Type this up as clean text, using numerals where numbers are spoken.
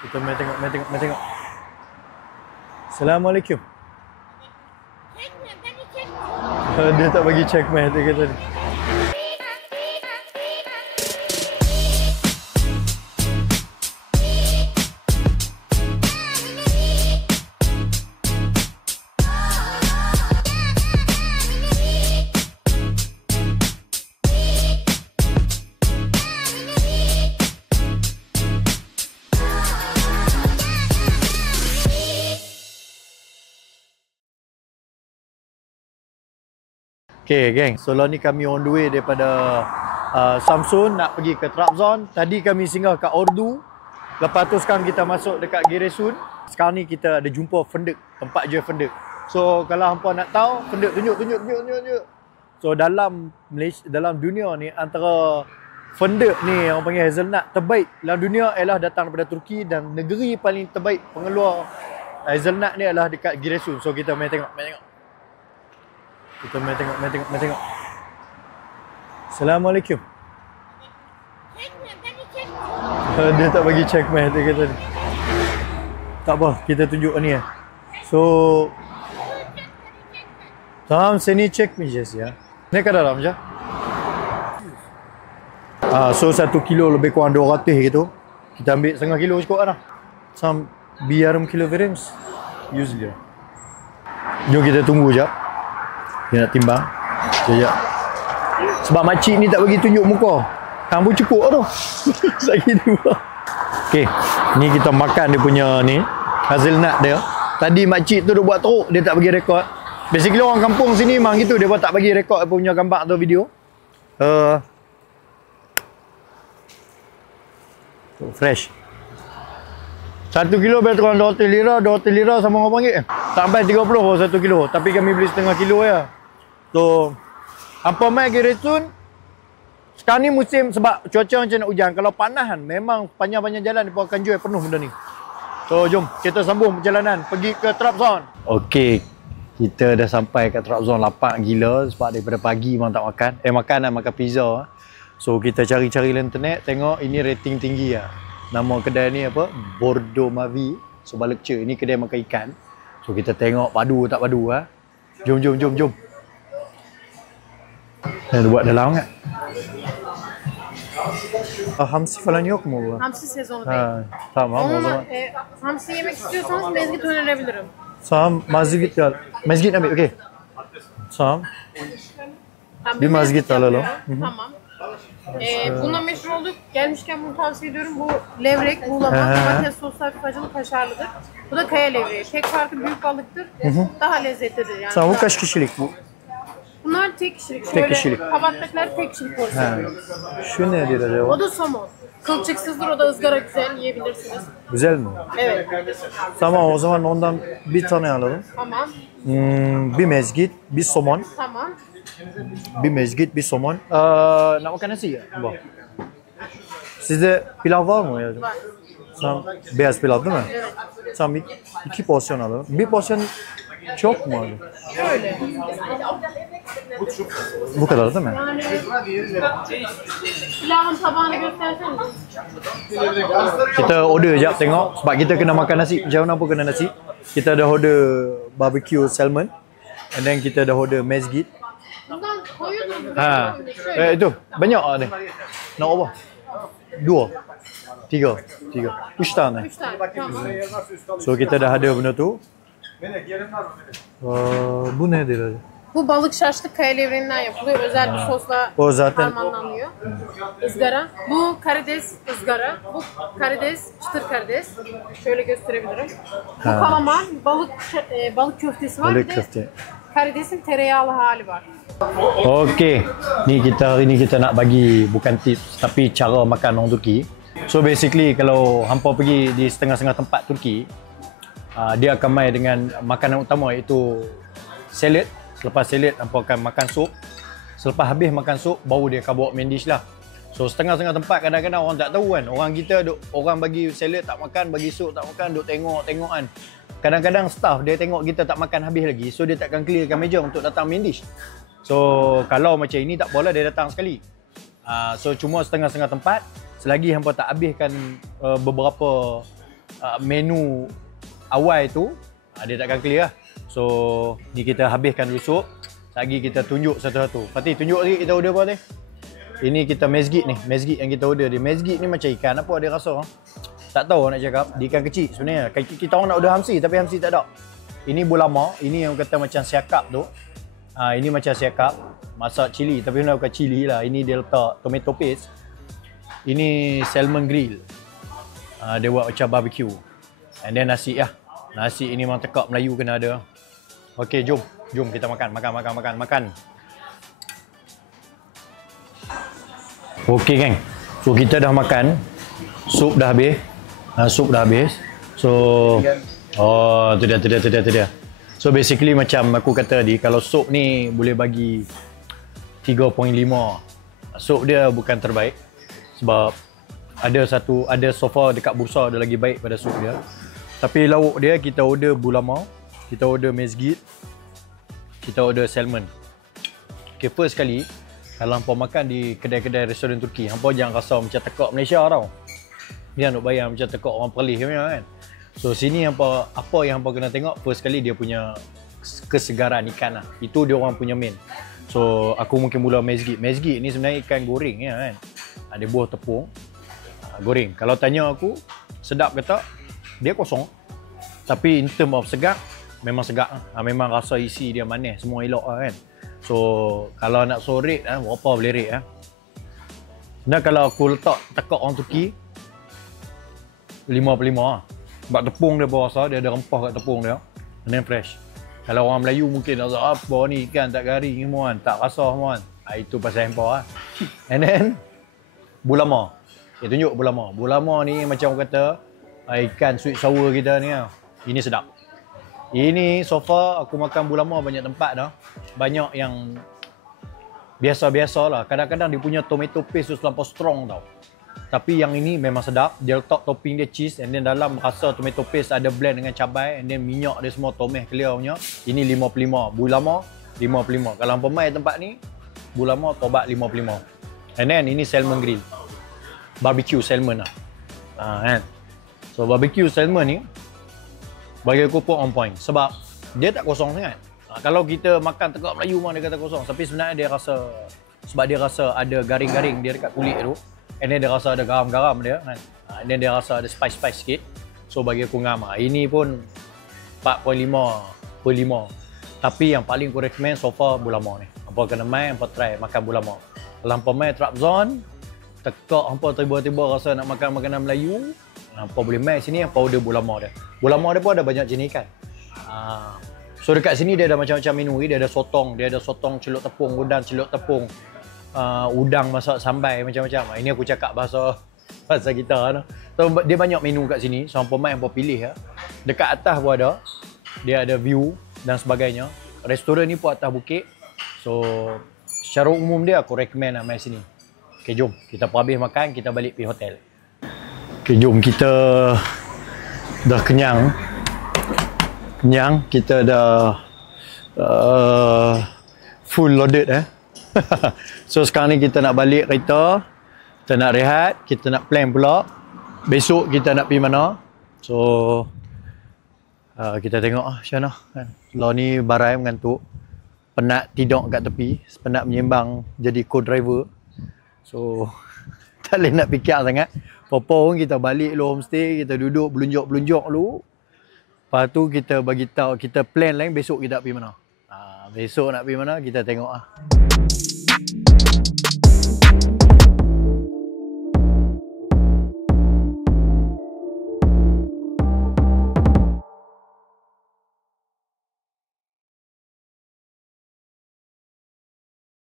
Kita mai tengok. Assalamualaikum. Dia tak bagi check mai dia kata ni. Okay geng, so lah ni kami on the way daripada Samsun nak pergi ke Trabzon. Tadi kami singgah kat Ordu. Lepas tu sekarang kita masuk dekat Giresun. Sekarang ni kita ada jumpa Fendek, tempat je Fendek. So kalau hampa nak tahu, Fendek tunjuk. So dalam Malaysia, dalam dunia ni antara Fendek ni orang panggil hazelnut terbaik dalam dunia ialah datang daripada Turki, dan negeri paling terbaik pengeluar hazelnut ni adalah dekat Giresun. So kita mai tengok. Kita mai tengok. Assalamualaikum. Dia tak bagi check mai dia kata ni. Tak apa, kita tunjuk ni ya. So tamam, seni çekmeyeceğiz ya. Ne kadar amca? So 1 kilo lebih kurang 200 gitu. Kita ambil setengah kilo cukup lah. Sam bir yarım kilo verir misin? 100 lira. Jom kita tunggu jap. Dia nak timbang. Sekejap. Sebab makcik ni tak bagi tunjuk muka. Hang pun cukup tu. Lagi dua. Okey, ni kita makan dia punya ni hazelnut dia. Tadi makcik tu duk buat teruk, dia tak bagi rekod. Basically orang kampung sini memang gitu, dia buat tak bagi rekod apa punya gambar atau video. Fresh. 1 kilo lebih kurang 200 lira sama orang panggil. Tak sampai 30 pun 1 kilo. Tapi kami beli setengah kilo ya. So, hampa mai Giresun. Sekarang ni musim sebab cuaca macam nak hujan. Kalau panas kan, memang panjang-panjang jalan dia pun akan jual penuh benda ni. So, jom kita sambung perjalanan pergi ke Trabzon. Okey, kita dah sampai kat Trabzon. Lapar gila sebab daripada pagi memang tak makan. Makan pizza. So, kita cari-cari dalam internet, tengok ini rating tinggi lah. Nama kedai ni apa? Bordo Mavi. So, Balekce. Ini kedai makan ikan. So, kita tengok padu tak padu lah. Jom. Dia buat dalam kan? Hamsi falan yok mu bu? Hamsi sezonu değil. Tamam o zaman. Hamsi yemek istiyorsanız mezgit önerebilirim. Tamam, mazgit gel. Mezgit ambil, okey. Tamam. Ben Bir mazgit alalım. Tamam. Bununla meşhur olduk. Gelmişken bunu tavsiye ediyorum. Bu levrek, buğulama, domates soslu hafif acılı kaşarlıdır. Bu da kaya levreği. Tek farkı büyük balıktır. Daha lezzetlidir yani. Tamam, bu kaç kişilik bu? Bunlar tek kişilik. Tek Şöyle kişilik. Kabaktakiler tek kişilik porsiyon. Şu nedir acaba? O da somon. Kılçıksızdır, o da ızgara güzel yiyebilirsiniz. Güzel mi? Evet. Tamam, o zaman ondan bir tane alalım. Tamam. Bir mezgit, bir somon. Tamam. Bir mezgit, bir somon. Nak makan nasi ya? Bak. Sizde pilav var mı ya? Var. Tamam, beyaz pilav değil mi? Evet. Tamam, iki porsiyon alalım. Bir porsiyon çok mu abi? Şöyle. Bu kadar değil mi? Yani pilavın tabağını gösterseniz. Kita order jap tengok sebab kita kena makan nasi. Macam mana pun kena nasi. Kita dah order barbecue salmon, and then kita dah order mezgit. Bundan koyuyorsunuz. Şöyle. Itu banyak ah ni. Nak apa? 2, 3, 3 tane. 3 tane. Tamam. So kita dah ada benda tu. Bu nedir acaba? Bu balık şaşlık kaya levreğinden yapılıyor. Özel bir sosla O zaten harmanlanıyor. Izgara. Bu karides ızgara. Bu karides, çıtır karides. Şöyle gösterebilirim. Bu kalamar, balık köftesi var. balık Bir de köfte. karidesin tereyağlı hali var. Okey. Ni kita hari ni kita nak bagi bukan tips tapi cara makan orang Turki. So basically kalau hampa pergi di setengah-setengah tempat Turki, dia akan main dengan makanan utama iaitu salad. Selepas salad, hampa akan makan sup. Selepas habis makan sup, baru dia akan bawa main dish lah. So setengah-setengah tempat kadang-kadang orang tak tahu kan. Orang kita, orang bagi salad tak makan, bagi sup tak makan, duk tengok kan. Kadang-kadang staff dia tengok kita tak makan habis lagi, so dia takkan clearkan meja untuk datang main dish. So kalau macam ini tak apalah, dia datang sekali. So cuma setengah-setengah tempat, selagi hampa tak habiskan beberapa menu awal tu dia takkan clear lah. So ni kita habiskan dulu sup. Lagi kita tunjuk satu-satu. Fatih tunjuk lagi kita order apa ni? Ini kita mezgit ni. Mezgit yang kita order dia. Mezgit ni macam ikan apa dia rasa? Tak tahu nak cakap. Dia ikan kecil sebenarnya. Kita orang nak order hamsi tapi hamsi tak ada. Ini bulama. Ini yang kata macam siakap tu. Ini macam siakap. Masak cili tapi sebenarnya bukan cili lah. Ini dia letak tomato paste. Ini salmon grill. Dia buat macam barbecue. And then nasi lah. Nasi ini memang tekak Melayu kena ada. Okey, jom. Jom kita makan. Okey geng. So kita dah makan. Sup dah habis. So tu dia. So basically macam aku kata tadi, kalau sup ni boleh bagi 3.5. Sup dia bukan terbaik sebab ada sofa dekat bursa ada lagi baik pada sup dia. Tapi lauk dia kita order bulama, kita order mezgit, kita order salmon. Okay, first kali kalau hampa makan di kedai-kedai restoran Turki, hampa jangan rasa macam tekak Malaysia tau. Dia nak bayar macam tekak orang Perlis kan. So sini hampa, apa yang hampa kena tengok first kali dia punya kesegaran ikan lah. Itu dia orang punya main. So aku mungkin mula mezgit. Mezgit ni sebenarnya ikan goreng ya kan. Ada buah tepung. Goreng. Kalau tanya aku sedap ke tak? Dia kosong. Tapi in term of segak, memang segak lah. Memang rasa isi dia manis, semua elok lah kan. So kalau nak suruh rate berapa boleh rate lah. Dan kalau aku letak tekak orang Turki 5/5 lah. Sebab tepung dia berasa, dia ada rempah kat tepung dia. And then fresh. Kalau orang Melayu mungkin rasa apa ni ikan tak garing semua kan, tak rasa semua kan. Itu pasal hampa lah. And then bulama. Dia tunjuk bulama. Bulama ni macam orang kata ikan sweet sour kita ni lah. Ini sedap. Ini so far aku makan bulama banyak tempat dah. Banyak yang biasa-biasa lah. Kadang-kadang dia punya tomato paste tu terlampau strong tau. Tapi yang ini memang sedap. Dia letak topping dia cheese and then dalam rasa tomato paste ada blend dengan cabai and then minyak dia semua tomeh clear punya. Ini 5/5. Bulama 5/5. Kalau hampa mai tempat ni, bulama tobat 5/5. And then ini salmon grill. Barbecue salmon lah. Kan. So barbecue salmon ni bagi aku pun on point sebab dia tak kosong sangat. Kalau kita makan tekak Melayu memang dia kata kosong, tapi sebenarnya dia rasa sebab dia rasa ada garing-garing dia dekat kulit tu. And then dia rasa ada garam-garam dia kan. And then dia rasa ada spice-spice sikit. So bagi aku ngam. Ini pun 4.5/5. Tapi yang paling aku recommend so far bulama ni. Hampa kena mai, hampa try makan bulama. Kalau hampa mai Trabzon, tekak hampa tiba-tiba rasa nak makan makanan Melayu, hampa boleh mai sini, hampa order bulama dia. Bulama dia pun ada banyak jenis ikan. So dekat sini dia ada macam-macam menu. Dia ada sotong celup tepung, udang celup tepung, udang masak sambai macam-macam. Ini aku cakap bahasa kita. So dia banyak menu kat sini. So hampa mai, hampa pilih ya. Dekat atas pun ada. Dia ada view dan sebagainya. Restoran ni pun atas bukit. So secara umum dia aku recommend nak mai sini. Okay, jom kita habis makan, kita balik pergi hotel. Okay, jom kita dah kenyang. Kita dah full loaded So sekarang ni kita nak balik kereta. Kita nak rehat, kita nak plan pula besok kita nak pergi mana. So kita tengok macam mana kan. Kalau ni barai mengantuk, penat tidur kat tepi, penat menyembang jadi co-driver. So tak boleh nak fikir sangat. Apa-apa pun kita balik dulu homestay, kita duduk belunjuk-belunjuk dulu. Lepas tu kita bagi tahu, kita plan lain besok kita nak pergi mana. Besok nak pergi mana kita tengok